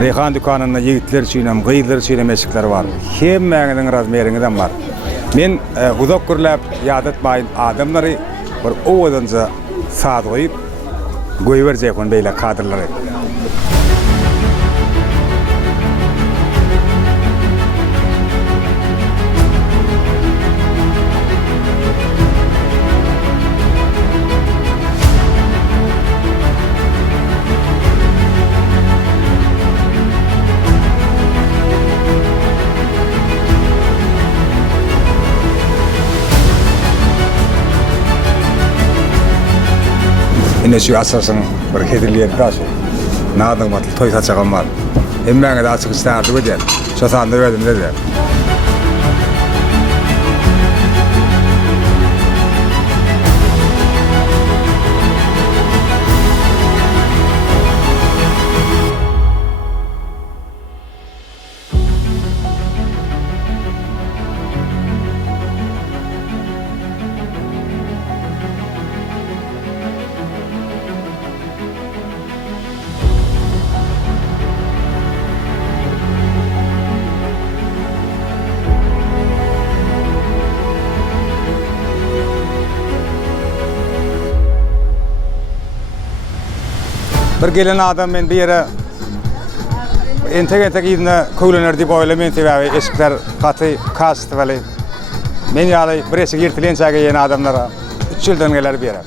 Reyhan dükkanında yigitler çiğnem, gıydılar çiğnem eşikler var. Hemmeğinin razmerinden var. Men uzak gürlep yadat bayın adamları bir ovadanca saat koyup goyverjekon beyle kadrları. Yine şu asasın bir hedirliyet taşı. Nadım batıl toy saçağım var. Emmene de açık isterdi bu değil. Şosanda verdim dedi. Bir gelen adam men bir yere entek yine köylenir diye oylamayın tabi eskiler katı kastı böyle. Men yalı bir eski yırtılan çağa yeni adamlara 3 yıldan gelir bir yere.